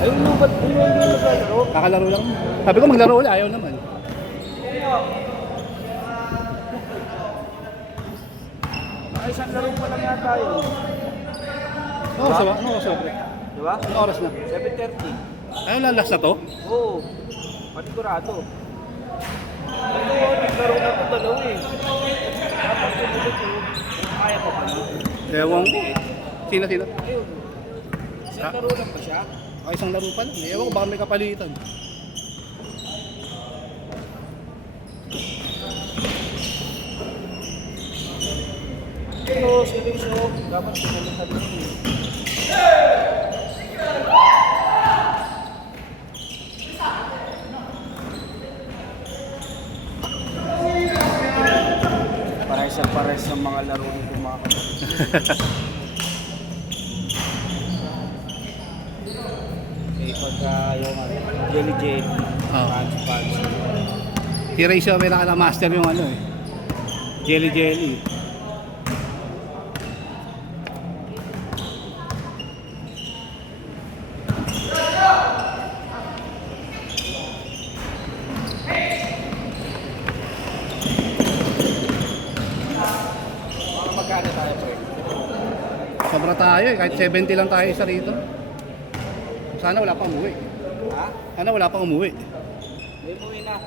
Ayun mo, ba't hindi maglalaro? Kakalaro lang. Sabi ko maglaro ulit, ayaw naman. Ay, isang laro pa lang yata yun. Ano oras ba? Ano oras ba? Di ba? Ano oras na? 7:30. Ano lalas na to? Oo. Panigurado. Ano, naglaro na ito dalawa eh. Tapos tumulit ko. Kaya pa ba na? Ewan ko. Sino? Ayun. Isang laro lang ba siya? Ay, isang laro pa lang. Ewan ko, baka may kapalitan. Pero seryoso, dapat pinalitan mo eh. Pares ng mga laro nito mga kapatid. Eh, pagka yung jelly jelly, fancy. Si Ray Shaw, may nakala-master yung ano eh. Jelly. Magkano tayo po eh? Sobra tayo eh, kahit 70 lang tayo isa rito. Sana wala pang umuwi. Ha? Sana wala pang umuwi. May umuwi na.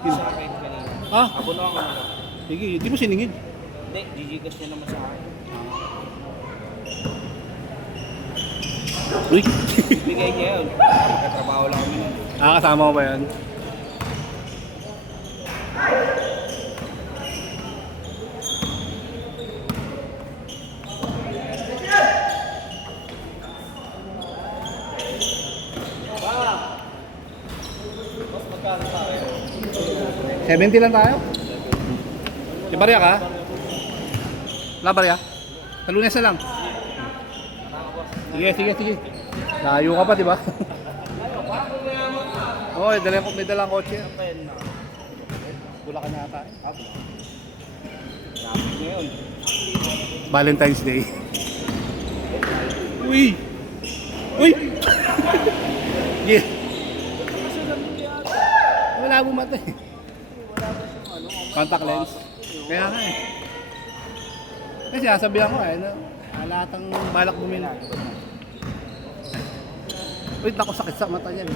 Sino? Sa akin kanina. Ah? Abono ako nila. Sige, di mo siningid. Hindi, gigigas niya naman sa akin. Uy! Bigay niya yun. Magkatrabaho lang kami nun. Kasama ko ba yan? Mas magkano tayo? 70 lang tayo. Di barya ka? La barya? Sa Lunes na lang. Sige. Layo ka pa, di ba? Oo, may dalang kotse. Bulacan na ata eh. Traffic ngayon. Valentine's Day. Uy! Yeah. Wala mo mata eh. Contact lens. Kaya nga eh. Kasi sasabihan ko eh, halatang balak bumili. Wait, ako sakit sa mata niyan.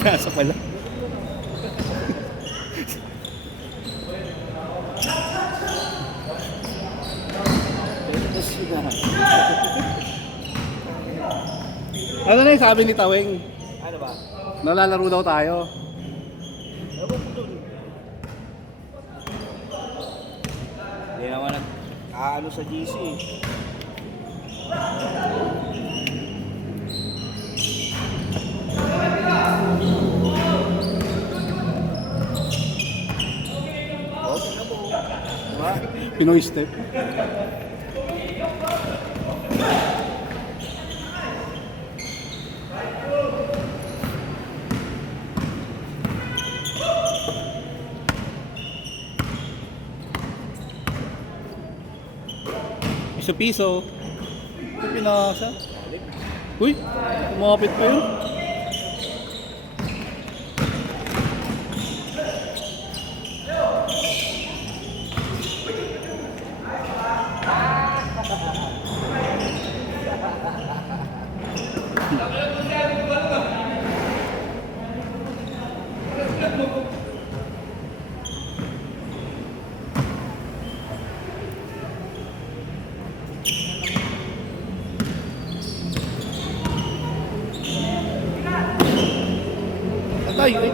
Nasa pala. Ano na yung sabi ni Taweng? Ano ba? Nalalaro daw tayo. Ewan ko dun. Hindi naman nag-aano sa GC eh. Oh, tingnan mo. Diba? Pinoy step. Piso-piso. Pinasa. Uy, kumapit pa yun. Atay, ay.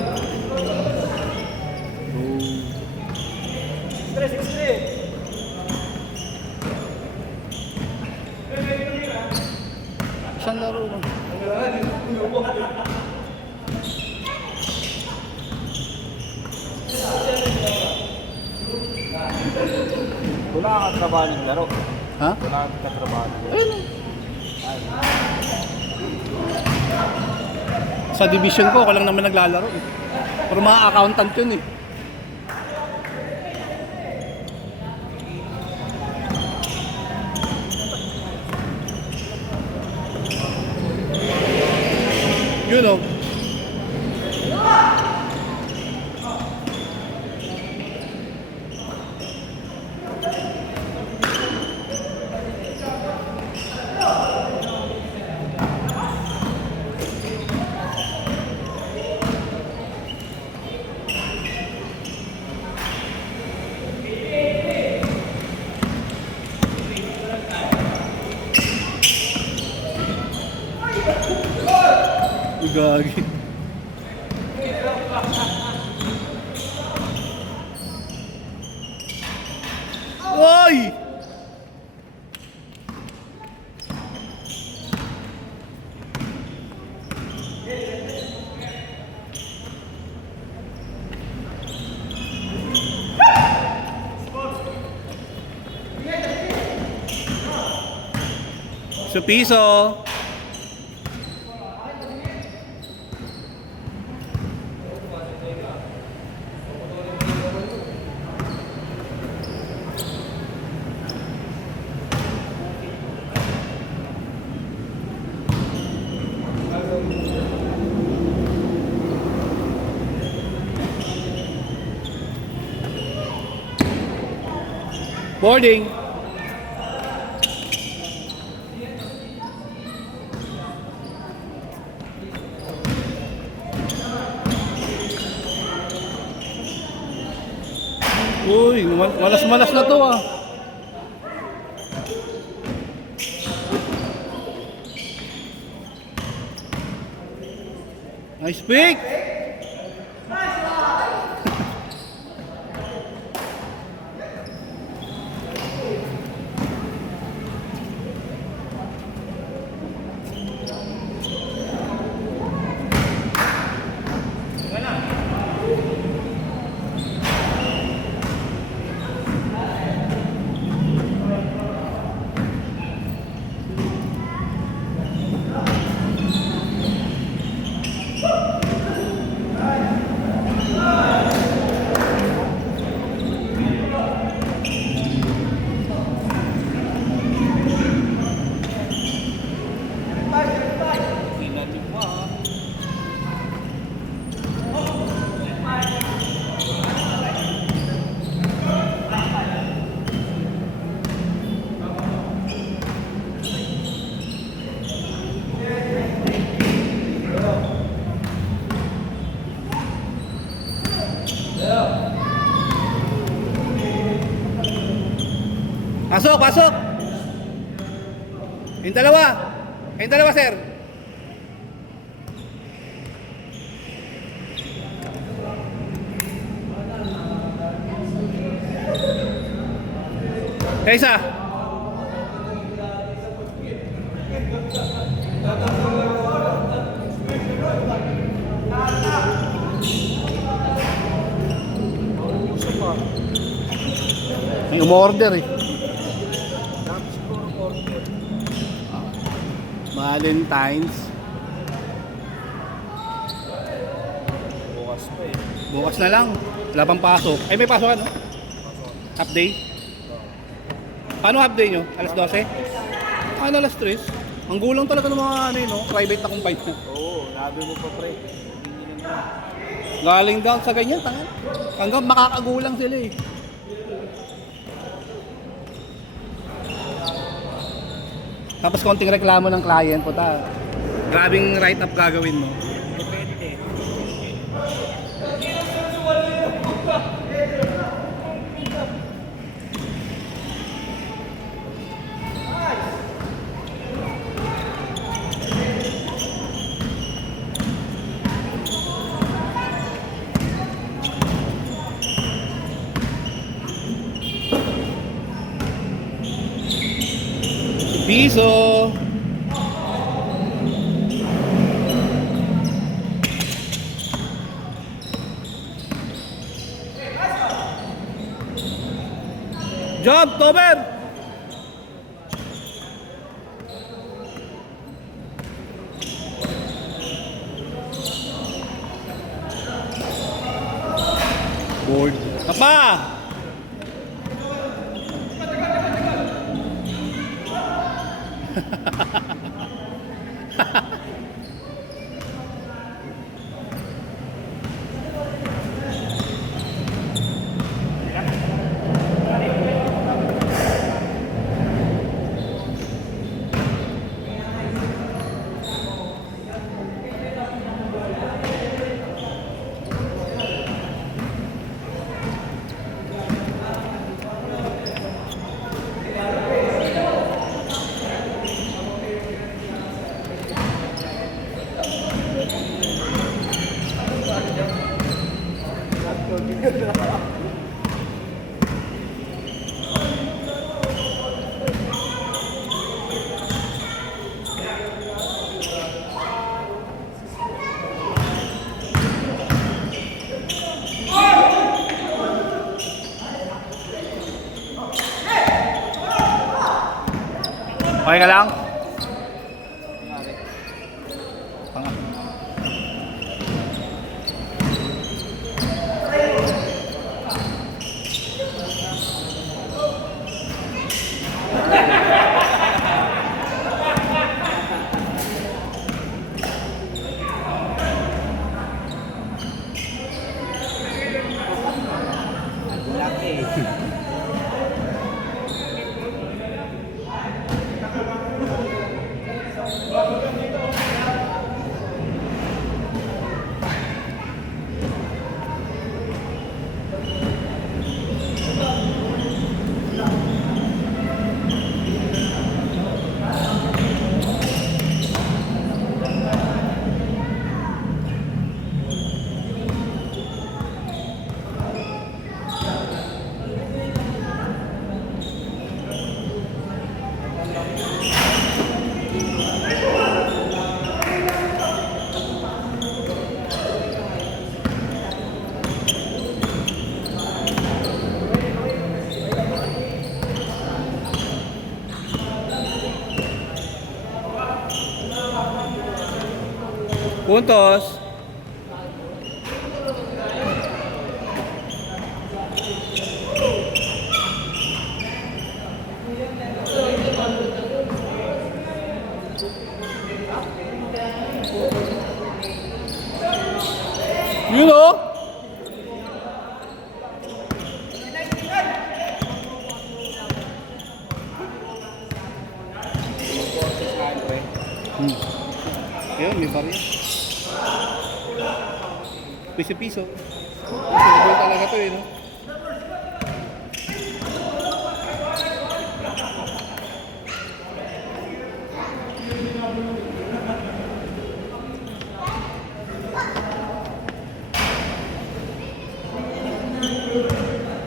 Isang laro lang. Wala kang katrabaho ng laro. Ha? Wala kang katrabaho ng laro. Ayun. Sa division ko, ako lang naman naglalaro eh. Pero mga accountant yun eh. Yun oh. Gagi. Oy! Sa piso. Boarding. Uy, malas-malas na to ah. Nice pick. Pasok, pasok. Yung dalawa, sir. Isa. May umorder eh. Valentine's. Bukas pa eh. Bukas na lang. Wala pang pasok. Ay, may pasok ano? Half day? Paano half day nyo? Alas 12? Ano alas 3? Ang gulang talaga ng mga ano yun, no? Private na kumpanya. Oo, labi mo pa pre. Galing down sa ganyan, tangan. Hanggang makakagulang sila eh. Tapos konting reklamo ng client po ta. Grabing write-up gagawin mo. Depende. Piso. Job, Tober. Board. Papa. Okay ka lang? Nangyari. Tanga. Laki. Puntos. Yun o. Ayun, may barya. Piso-piso. Piso talaga to eh, no?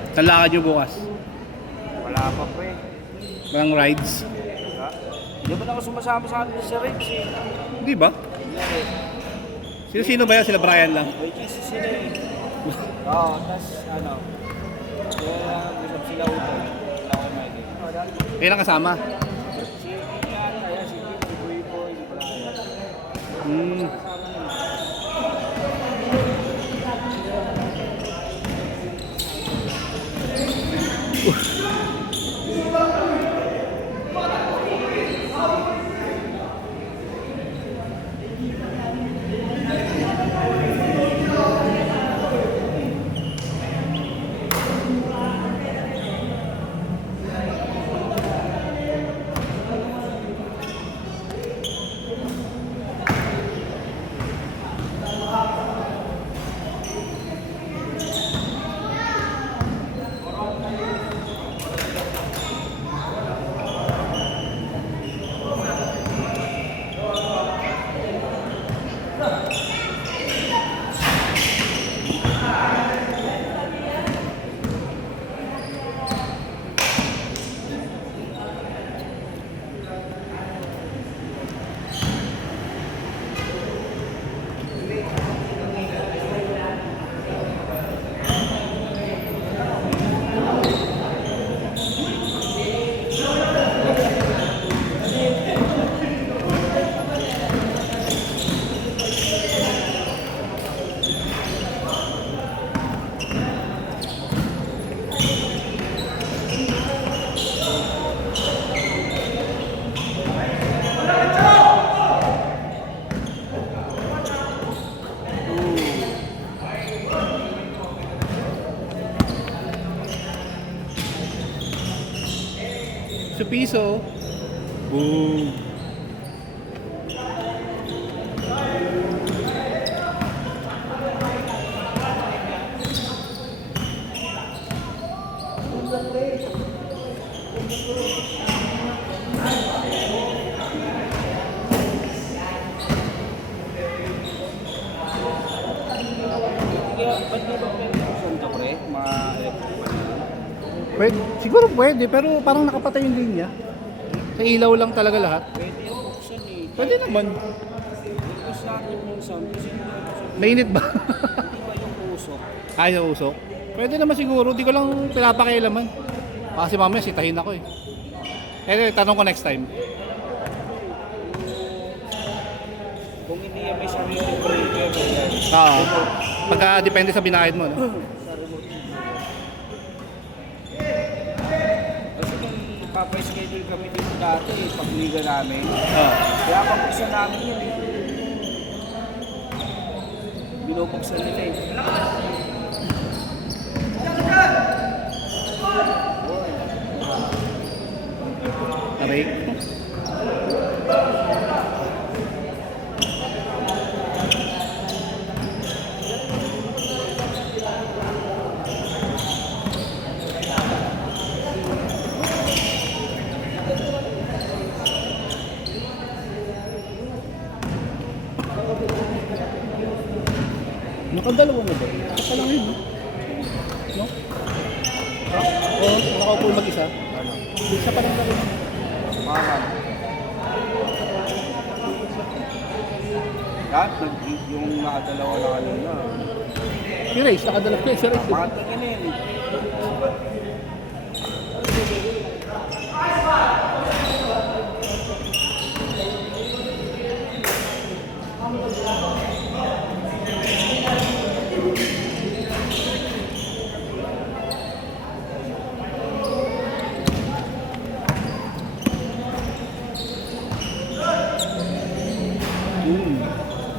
Saan lakad nyo bukas? Wala pa po eh. Walang rides? Hindi ba na ako sumasama sa akin sa Rex eh? Hindi ba? Sino-sino ba yan? Sila Brian lang? May kasi sila eh. Oo, tas ano. Kaya usap sila uto. Wala ko may Kailan kasama? Si Kiki ata yan, si Kiki, Boy Boy, hindi pala kaya. Hmm. Piso. Boom. Kaya, ba't di ba pwede yung sunto pre? Mga electric pa na. Pwede, siguro pwede, pero parang nakapatay yung linya. Sa ilaw lang talaga lahat. Pwede yung buksan eh. Pwede naman. Buksan natin yung sound kasi hindi ko buksan. Mainit ba? Hindi ba yung usok? Ay, sa usok. Pwede naman siguro, di ko lang pinapakialaman. Kasi mamaya sitahin ako eh. Eh, tanong ko next time. Kung hindi yan may sarili breaker, yan. Oo. Pagka depende sa binayad mo, no? Sa remote control. Kasi nung papa-schedule kami dito dati, pagliga namin. Oo. Kaya pag-usan namin yun eh. Binubuksan nila eh. Aray. Nakadalawa mo ba? Isa lang yun, no? Oo, nakaupo mag-isa. Ano? Isa pa lang na rin. Mahal. Lahat, yung nakadalawa na kanina. Si Race, nakadalawa siya. Si Race. Bakit na ganyan eh?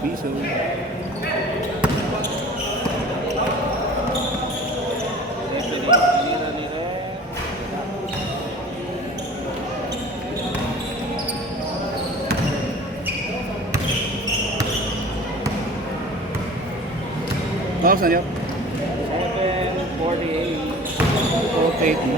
Piso. Bakit saan yun? 748. 48 mo.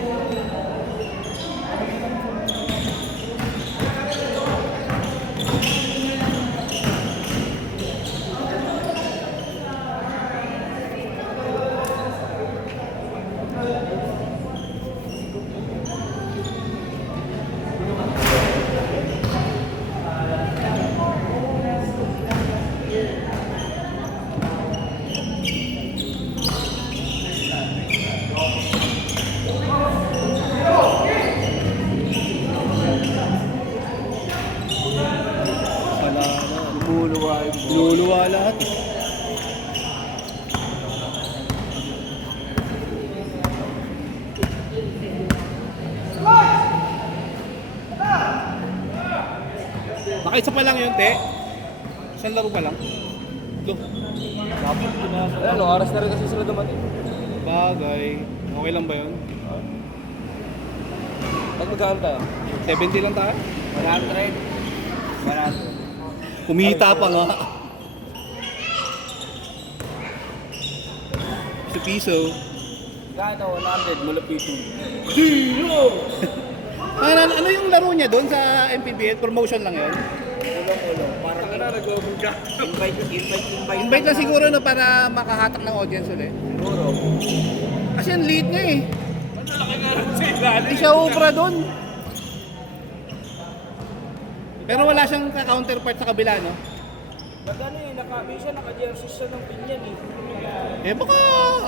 Lumuluwa yung buhay. Luluwa lahat. Baka isa pa lang yun, te. Isang laro pa lang. Look. Dapat pinasa. Ano, oras na rin kasi sila dumating. Bagay. Okay lang ba yun? Pag magkano tayo? 70 lang tayo? 100. 100. Kumita pa nga. Sa piso. Gano, 100 mula P2. Ano yung laro niya doon sa MPBL? Promotion lang yun? Ulong-ulong. Parang nag-open ka. Invite. Invite lang siguro no para makahatak ng audience ulit. Siguro. Kasi ang lead niya eh. Malaki nga rin sa ilalim. Hindi siya ubra doon. Pero wala siyang counterpart sa kabila, no? Nag-ano eh, minsan naka-jersey siya ng pinyan eh. Eh baka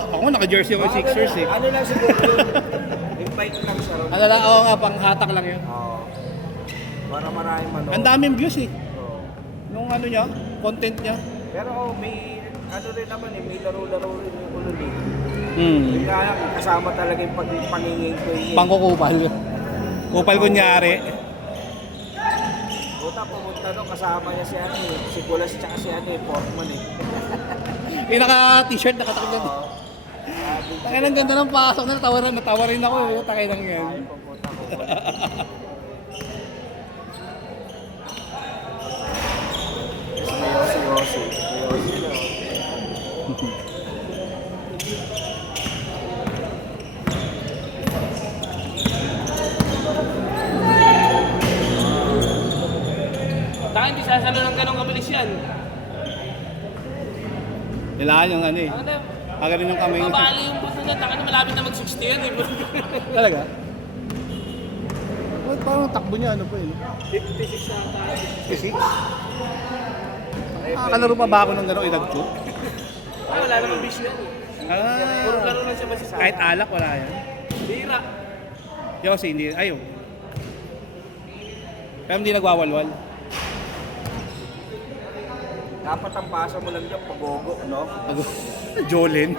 ako naka-jersey ako Sixers eh. Ano lang siguro yun? Invite lang siya. Ano lang, oo nga, pang hatak lang yun. Oo. Para maraming manood. Ang daming views eh. Oo. Nung ano niya, content niya. Pero may ano rin naman eh, may laro-laro rin yung ulol eh. Hmm. Kaya kasama talaga yung pangingin ko yun. Pangkukupal. Kupal kunyari. Buta pumunta doon, kasama niya si ano eh, si Kulas tsaka si ano eh, Portman eh. Yung naka-t-shirt, nakatakot na. Oo. Takay ng ganda ng pasok na, natawa rin ako eh. Takay ng yan. Ay, pupunta ko. Si Yossi na. Taka hindi sasalo ng ganong kabilis yan. Kailangan yung ano eh. Taka na, Pagaling ng kamay niya. mabali yung puso niya. Taka na malapit na mag-60 yan eh. Talaga? Well, parang takbo niya ano pa eh. 56 na tayo. 56? Nakakalaro pa ba ako ng gano'ng edad ko? Ah, wala namang bisyo yan eh. Puro Ah, laro lang siya masasama. kahit alak wala yan. Bira. Yossi, hindi. Ayaw. Pero hindi nagwawalwal. Dapat ang pasa mo lang dyan, pagogo, no? Jolin.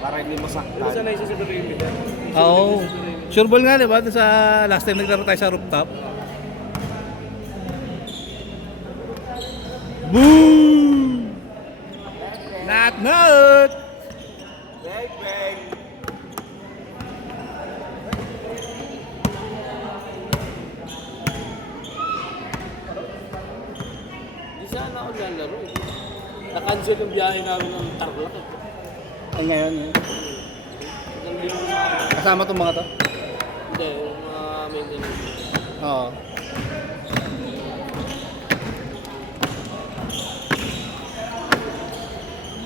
Para hindi Hindi masaktan. mo sanay siya sa Doraemon yan. Oo. Sure ball nga, di ba? Doon sa last time naglaro tayo sa rooftop. Boom! Not! Bang, bang. Hindi sana ako lalaro eh. Na-cancel yung biyahe namin ng Tarlac. Ay ngayon. Isang linggo na ako. Kasama tong mga to? Hindi, yung mga maintenance. Oo.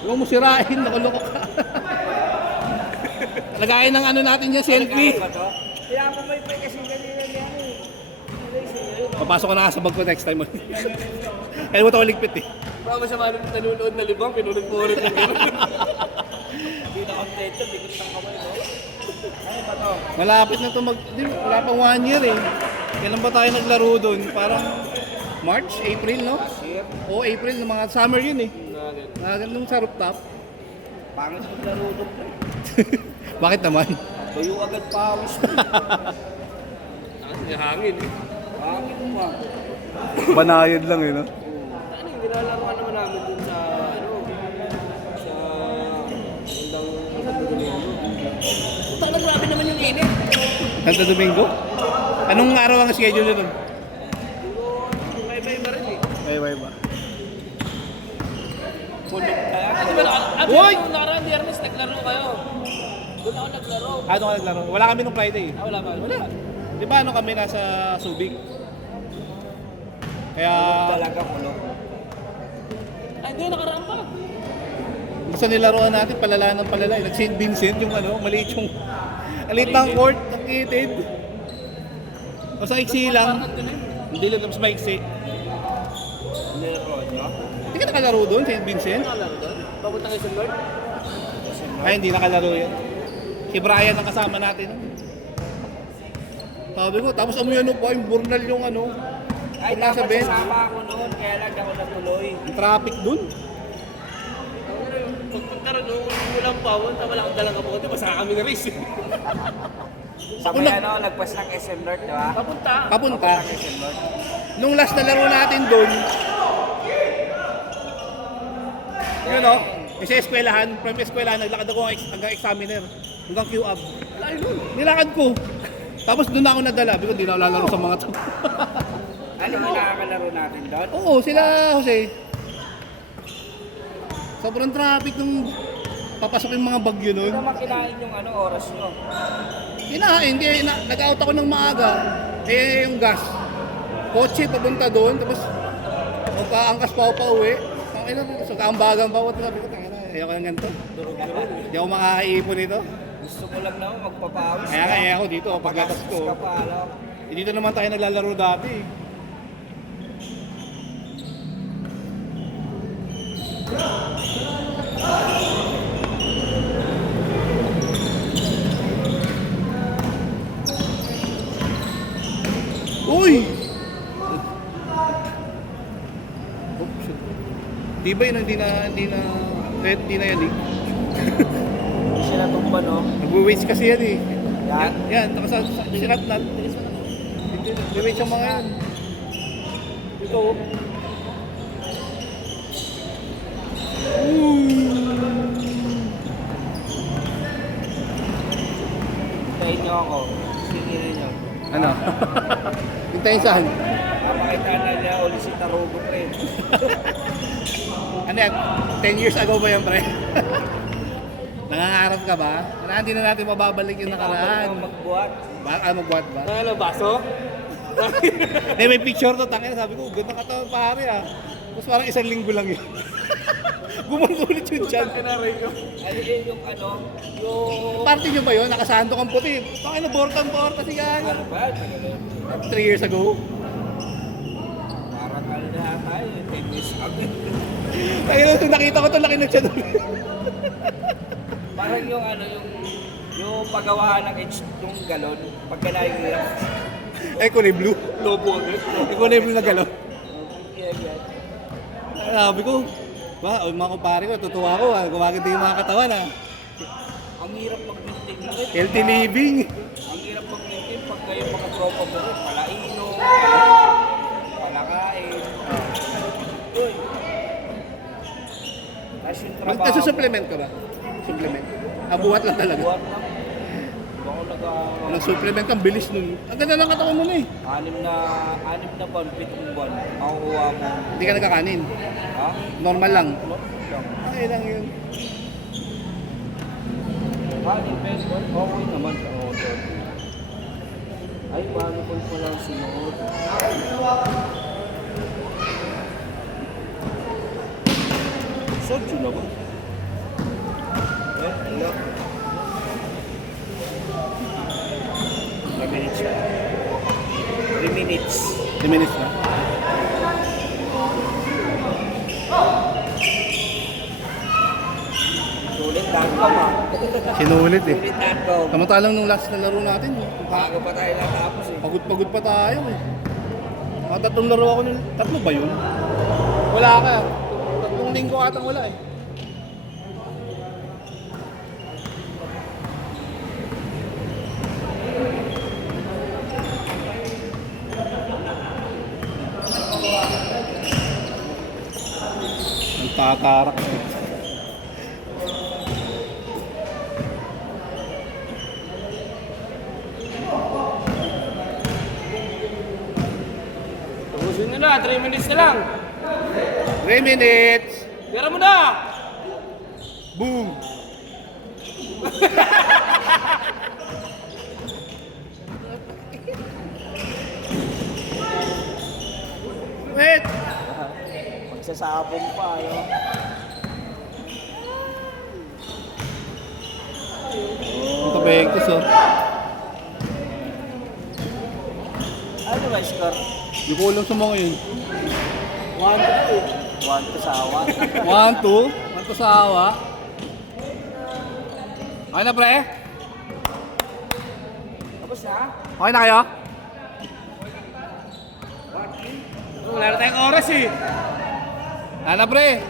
Huwag mo sirain, nakuloko ka. Lagayin ng ano natin dyan, selfie. Ba to? Kaya mo may kasi kanina niya eh. Papasok ka na nga sa bag ko next time. Kaya mo ito ligpit eh. Baka masyama nung nanunood na libang, pinunod-punod na gano'n. Hindi na kontento, bigot ng kamay, no? Ano ba to? Malapit na ito wala pang 1 year eh. Kailan ba tayo naglaro doon? Parang March, April, no? Sir, Oo, April, ng mga summer yun eh. Na ganun. Nung sa rooftop. pangit yung laro doon. Bakit naman? Tuyo agad pawis mo. Kasi hangin eh. Pangit mo ah. Banayad lang eh, no? Ano yung nilalaroan naman namin dun sa ano, sa bandang Domingo. Puta na, grabe naman yung init. Santo Domingo? Anong araw ang schedule nyo doon? Siguro, iba-iba rin eh. Ay, ba? Kulog kaya. Di ba, Hoy! nung nakaraan Biyernes, naglaro kayo. Doon ako naglaro. Ano ka naglaro? Wala kami nung Friday. Ah, wala ba? Wala. Di ba ano kami nasa Subic? Kaya Talaga kulog. Ay, hindi, nakaraan pa. gusto nilaruan natin palala ng palala. Nag-St. Vincent yung ano, maliit yung maliit ng court, ang kitid. O sa iksi lang. Hindi lang tapos maiksi. Nilaro nyo? Hindi ka nakalaro doon, St. Vincent? Nakalaro doon. Papunta kayo sa Lord. Ay, hindi nakalaro yan. Si Brian ang kasama natin. Sabi ko, tapos amoy ano pa, yung burnal yung ano. Ay, Kung nasa dapat bench. sasama ako noon, kaya lang ako natuloy. Yung traffic doon. Pagpunta rin nung ulang pawon, tama lang ang dalang kapote, basta kami na race. Sa may ano, nagpas ng SM North, di ba? Papunta. Papunta. Ng SM North. Nung last na laro natin doon, yun o, sa eskwelahan, from eskwelahan, naglakad ako hanggang examiner, hanggang Q-Up. Layo nun. Nilakad ko. Tapos doon ako nadala, because di na ako lalaro sa mga to. Ano yung nakakalaro natin doon? Oo, sila Jose. Sobrang traffic nung papasok yung mga bagyo Hindi nun. naman kinain yung ano, oras nyo. Kinain, nag-out ako ng maaga. Eh, yung gas. Kotse, papunta doon, tapos magkaangkas pa ako pa uwi. So, kaambagan pa ako. Sabi ko, tanga na, ayaw ko ng ganito. Hindi ako makakaipon ito. Gusto ko lang naman magpapawis. Kaya nga, ako dito, paglatas ko. Ka pa, alam. Eh, dito naman tayo naglalaro dati. Uy! Oh, shit. Di ba yun, hindi na yan eh. Hindi sila tumba, no? Nag-waste kasi yan eh. Yan. Yan, sinat nat. Nag-waste yung mga yan. Ito oh. Hintayin nyo ako. Singilin nyo. Ano? Hintayin saan? Papakita na niya ulit si Tarugo pre. Ano yan? 10 years ago ba yan, pre? Nangangarap ka ba? Na hindi na natin mababalik yung nakaraan. Magbuhat. Magbuhat ba? Ano, baso? May picture to, tangin. Sabi ko, ganda katawan pare ah. Tapos parang 1 linggo lang yun. Gumugulit yung chan. Ano yun yung ano? Yung... Party nyo ba yun? Nakasando kang puti. Bakit na bortang-borta si Gaya? Ano ba? 3 years ago. Parang ano na tayo. 10 years ago. Ayun, nung nakita ko ito, laki ng chan. Parang yung ano yung paggawa ng yung galon. Pagka nahihirap. Eco na blue. Lobo agad. Eco na blue na galaw. Sabi ko, ba, mga kumpare ko, tutuwa ko, gumaganda yung mga katawan ah. Ang hirap mag-maintain mo rin. Healthy living. Ang hirap mag-maintain pag kayo mga tropa mo rin. Palainom, palakain. Uy. Tapos yung trabaho. Nagsusupplement ka ba? Supplement? Buhat lang talaga. Buwan lang. Ako Nag-supplement ang bilis nun. Ang ganda ng katawan mo na eh. anim na buwan, 7 buwan. Makukuha mo. Hindi ka nagkakanin. Ha? Normal lang. Ano? Lang. Okay lang yun. Pesos, okay naman sa order. Ay, volleyball pa lang sinuot. Sodyo na ba? Hello? 3 minutes na. 3 minutes. 10 minutes na. Sulit tatkom ha. Sinulit eh. Sulit tatkom. Samantalang nung last na laro natin, Bago pa tayo natapos eh. pagod pa tayo eh. Mga tatlong laro ako nun. Tatlo ba yun? Wala ka. Tatlong linggo atang wala eh. Nagtatarak. Tapusin nyo na, 3 minutes na lang. 3 minutes! Tira mo na! Boom! Wait! Magsasabong pa, ano? Ang tabektos oh. Ano ba score? Hindi ko alam sa mga yun. 1 to sawa. 1, 2. 1 to sa awa. Okay na pre? Tapos na? Okay na kayo? Wala na tayong oras eh. Ano na pre?